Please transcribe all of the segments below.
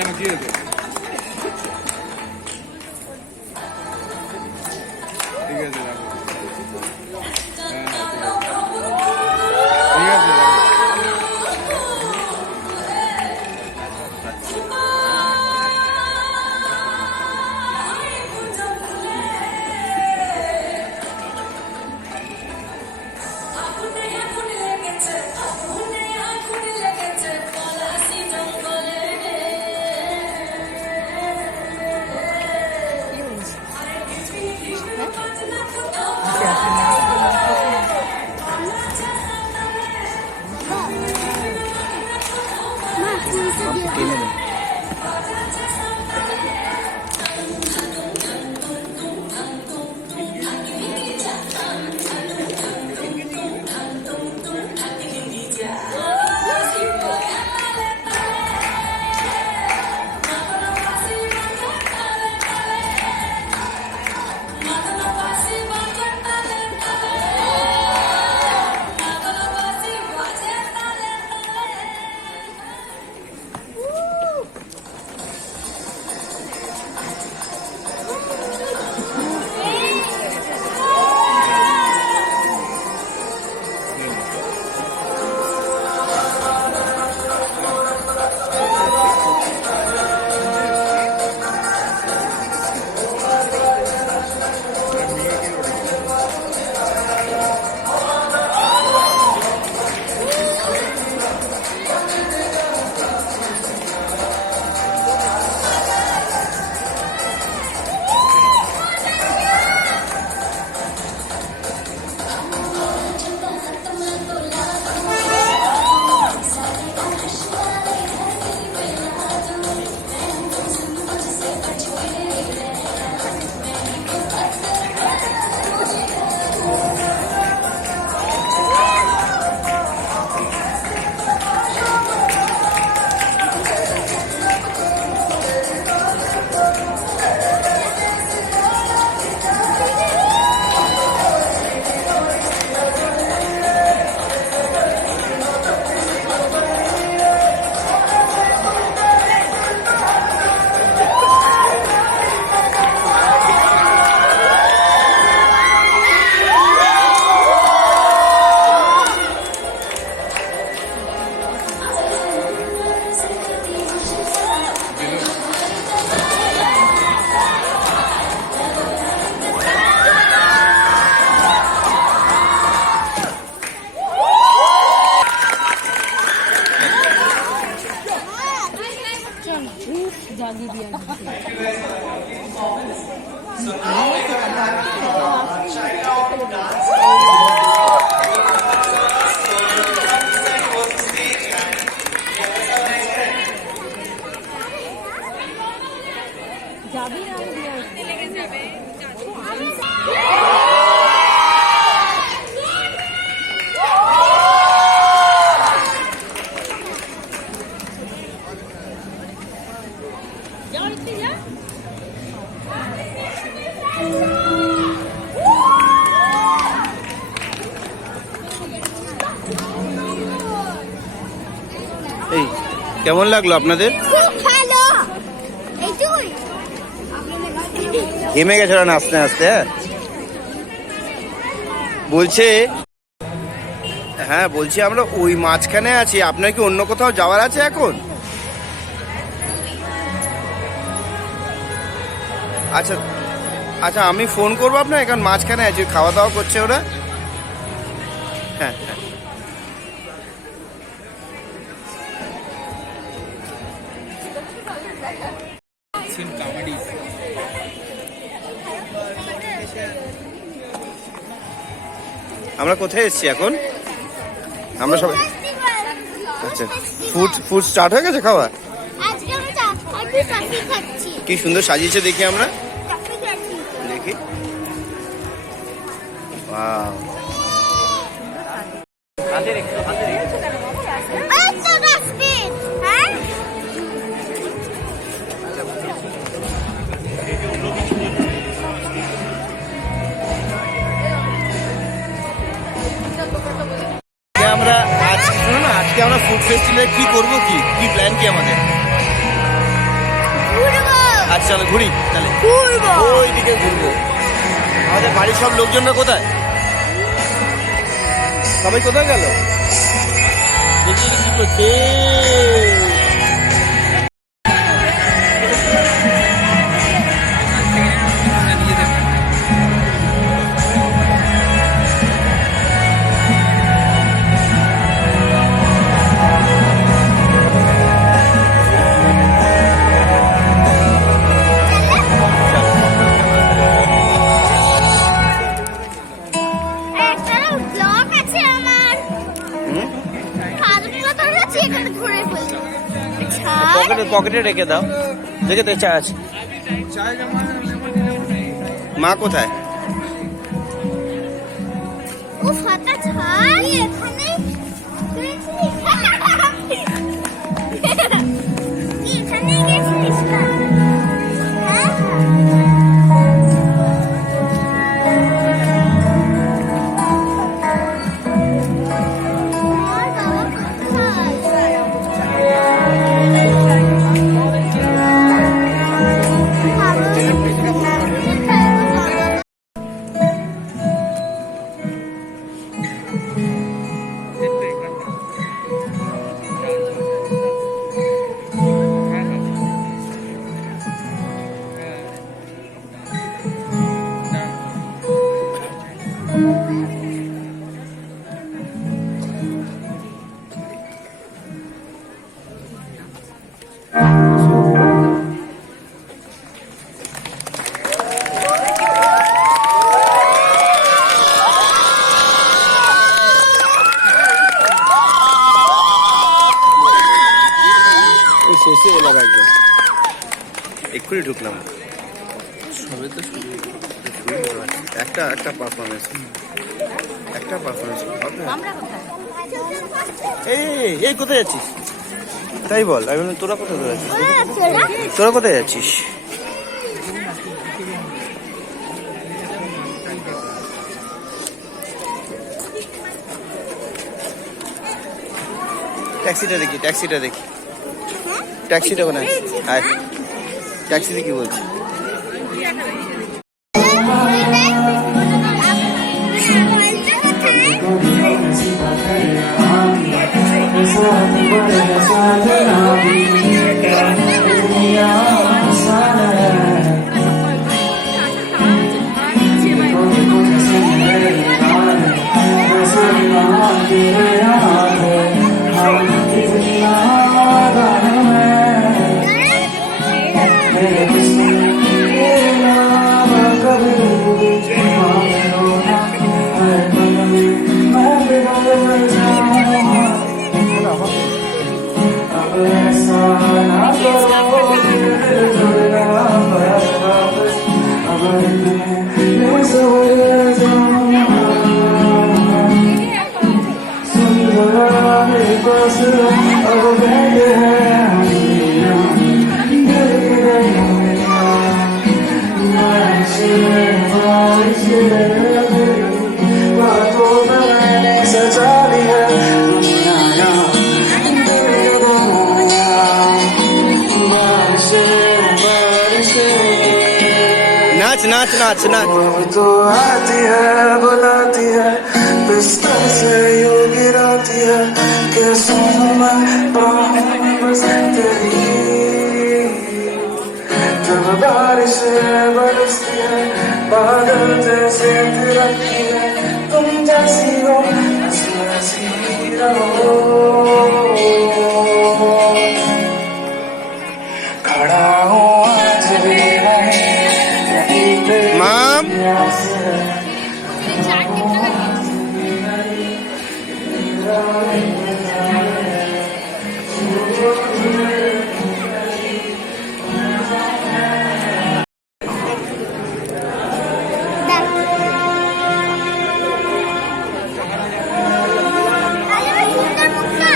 কেন কি হয়েছে? ঠিক আছে রাখো। ঠিক আছে রাখো। এই কেমন লাগলো আপনাদের? খুব ভালো। ঘেমে গেছে না আস্তে আস্তে? বলছে হ্যাঁ বলছি আমরা ওই মাঝখানে আছি, আপনার কি অন্য কোথাও যাওয়ার আছে এখন? আচ্ছা আচ্ছা আমি ফোন করবো আপনার, এখন মাঝখানে আছি, খাওয়া দাওয়া করছে ওরা। হ্যাঁ হ্যাঁ আমরা কোথায় এসেছি এখন? আমরা সবাই আচ্ছা ফুড স্টার্ট হয়ে গেছে খাওয়া? কি সুন্দর সাজিয়েছে দেখি আমরা, দেখি। আজকে আমরা ফুড ফেস্টিভ্যালে কি করবো, কি প্ল্যান কি আমাদের? আচ্ছা চলো ঘুরি তাহলে, ঘুরবো। ওই দিকে ঘুরবো। আমাদের বাড়ির সব লোকজনরা কোথায়, সবাই কোথায় গেল? দেখি কি করছে। একটা ব্লগ আছে আমার, হাতগুলো তো যাচ্ছে এখানে ধরে ফেলবো। পকেটে রেখে দাও, দেখে তো চা আছে। মা কোথায়? ও ফাটা ছাই এখানে এখানে গেছিস না? হ্যাঁ? আমার বাবা কোথায়? ওই শেষে এলাম একদম, এক্ষুনি ঢুকলাম। একটা একটা পারফরমেন্স হবে। এই কোথায় যাচ্ছিস তাই বল, আমি বললাম তোরা কোথায় যাচ্ছিস, তোরা কোথায় যাচ্ছিস? ট্যাক্সিটা দেখি ট্যাক্সিটা কোথায়? আয় ট্যাক্সি দেখি বলছি। नाच नाच नाच नाच। तो आती है बुलाती है बिस्तर से यूं गिराती है कि सुन मैं बस तेरी। जब बारिश बरसती है बादल जैसे तिरकती है तुम जैसी हो ऐसी रहो। खड़ा हूँ आज भी नहीं माम সুন্দর মুখটা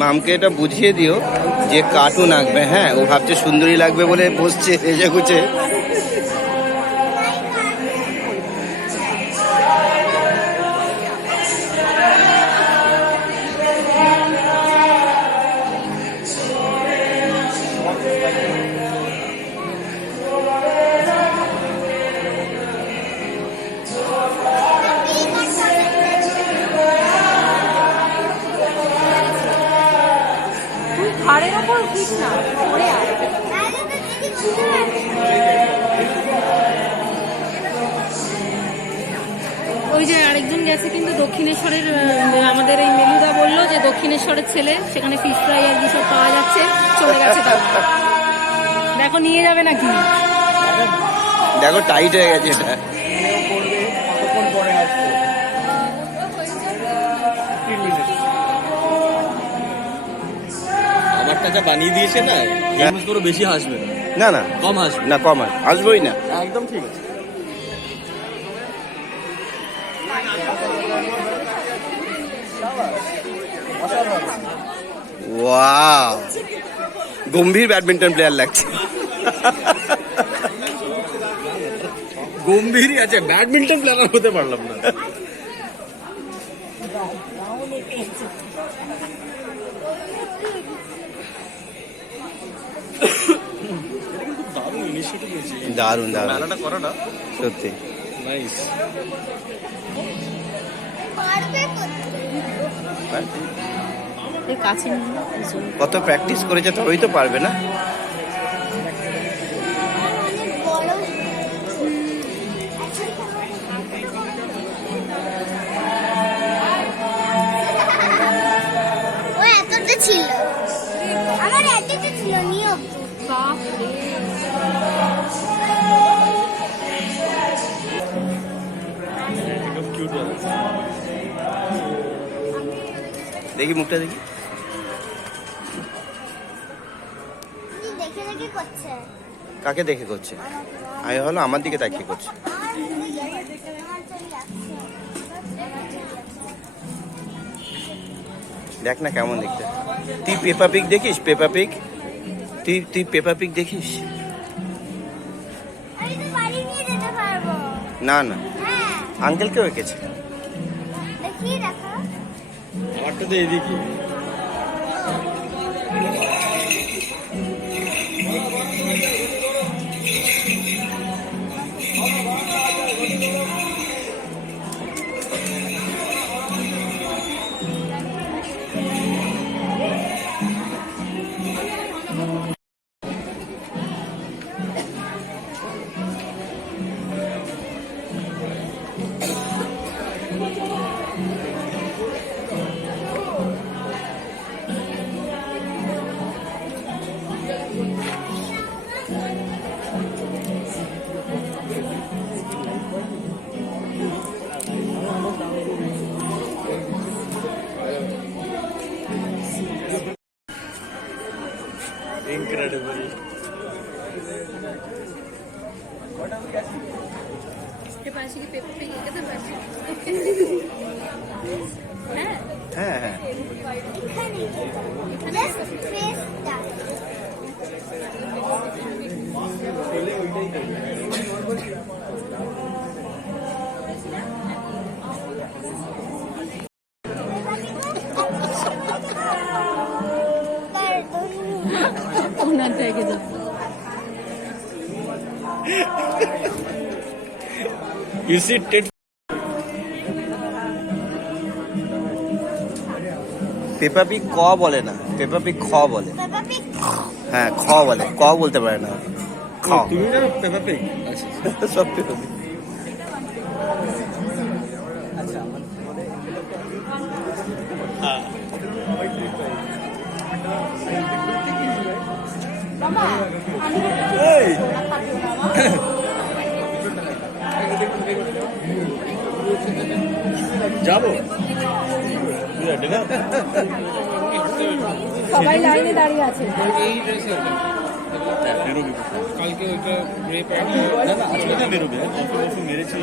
মামকে এটা বুঝিয়ে দিও যে কার্টুন আঁকবে। হ্যাঁ, ও ভাবছে সুন্দরী লাগবে বলে বসছে এসে গুছে। তুই ঘাড়ের ওপর উঠিস না, পড়ে আয়। তাহলে তো দিদি করতে পারবে। ওই যে আরেকজন গেছে কিন্তু দক্ষিণেশ্বরের, আমাদের এই মেলুদা বললো যে দক্ষিণেশ্বরের ছেলে, সেখানে ফিশ ফ্রাই আর কি সব পাওয়া যাচ্ছে, চলে গেছে তাও। দেখো নিয়ে যাবে নাকি? দেখো টাইট হয়ে গেছে এটা। কতক্ষণ পরে আসবো? 3 মিনিট। আমারটা যা বানিয়ে দিয়েছে না, গেমস করে বেশি হাসবে না, না না কম হাসবে। না, কম আসবোই না। একদম ঠিক আছে। ওয়াও, গম্ভীর ব্যাডমিন্টন প্লেয়ার লাগছে। গম্ভীরই আছে, ব্যাডমিন্টন প্লেয়ার হতে পারলাম না। দারুণ ইনিশিয়েটিভ হয়েছে দারুণ দারুণ, মেলাটা করাটা, সত্যি। নাইস। পারবে করতে। এই কাছে নিয়ে কত প্র্যাকটিস করেছে তবেই তো পারবে না। আর অনেক বড়। ও এতটা ছিল, আমার এতটা ছিল নিয়ম। একদম কিউট আছে। দেখি মুখটা দেখি। দেখে দেখে করছে। কাকে দেখে করছে? আমি হলো আমার দিকে তাকিয়ে করছে। দেখ না কেমন দেখতে। তুই পেপা পিগ দেখিস? পেপা পিগ, তুই পেপা পিগ দেখিস? আমি তো বাড়ি নিয়ে যেতে পারবো। না না, হ্যাঁ, আঙ্কেলকেও এঁকেছে। দেখিয়ে রাখো। আমারটা তো এদিকে। Incredible. পাশে কি পেপার পেয়ে যেতে পারছি? হ্যাঁ, হ্যাঁ হ্যাঁ, Just face that. ওনার থেকে যাবো। You see, tit পেপা পিগ ক বলে না, পেপা পিগ খ বলে। Peppa Pig. হ্যাঁ, খ বলে, ক বলতে পারে না। খ, তুমি না পেপা পিগ। আচ্ছা, সব পেপা পিগ। এই যাবো সবাই লাইনে দাঁড়িয়ে আছে। এই ড্রেসে বেরোবি কালকে ওইটা গ্রে প্যান্ট না না আজকে না বেরোবি, কফি মেরেছি।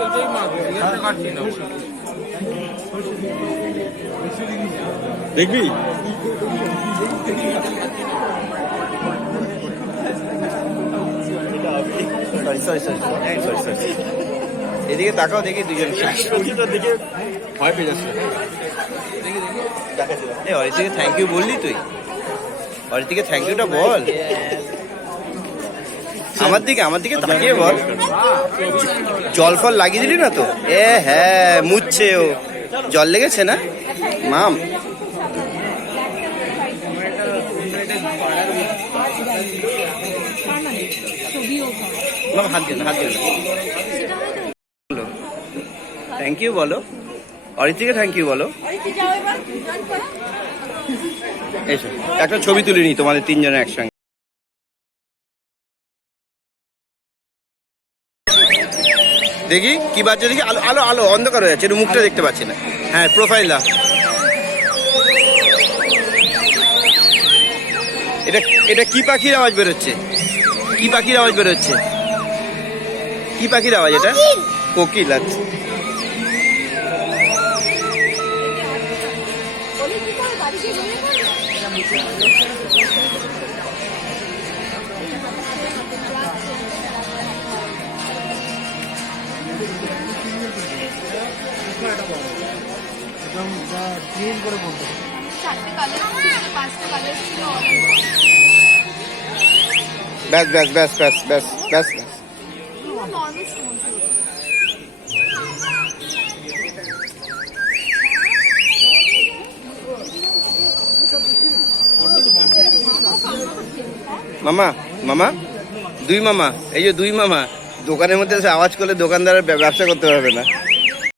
ওইটাই মারবে, কাটছি না। দেখবি? সরি এদিকে তাকাও দেখি দুজন দেখে ভয় পেয়ে যাচ্ছে। অরিতিকে থ্যাংক ইউ বললি তুই? অরিতিকে থ্যাংক ইউটা বল। আমার দিকে তাকিয়ে বল। জল ফল লাগিয়ে দিলি না তো? হ্যাঁ মুছছে ও। জল লেগেছে না মাম? মাম হাত দিন থ্যাংক ইউ বলো। অরিতিকে থ্যাংক ইউ বলো। এসো একটা ছবি তুলে নি তোমাদের তিনজনের একসঙ্গে। দেখি কি বাজছে দেখি। আলো আলো আলো অন্ধকার হয়ে যাচ্ছে, একটু মুখটা দেখতে পাচ্ছি না। হ্যাঁ প্রোফাইল দা। এটা কি পাখির আওয়াজ বেরোচ্ছে? কি পাখির আওয়াজ বেরোচ্ছে? কি পাখির আওয়াজ এটা? কোকিল। আচ্ছা ব্যাস মামা দুই মামা, এই যে দুই মামা দোকানের মধ্যে এসে আওয়াজ করলে দোকানদারের ব্যবসা করতে পারবে না।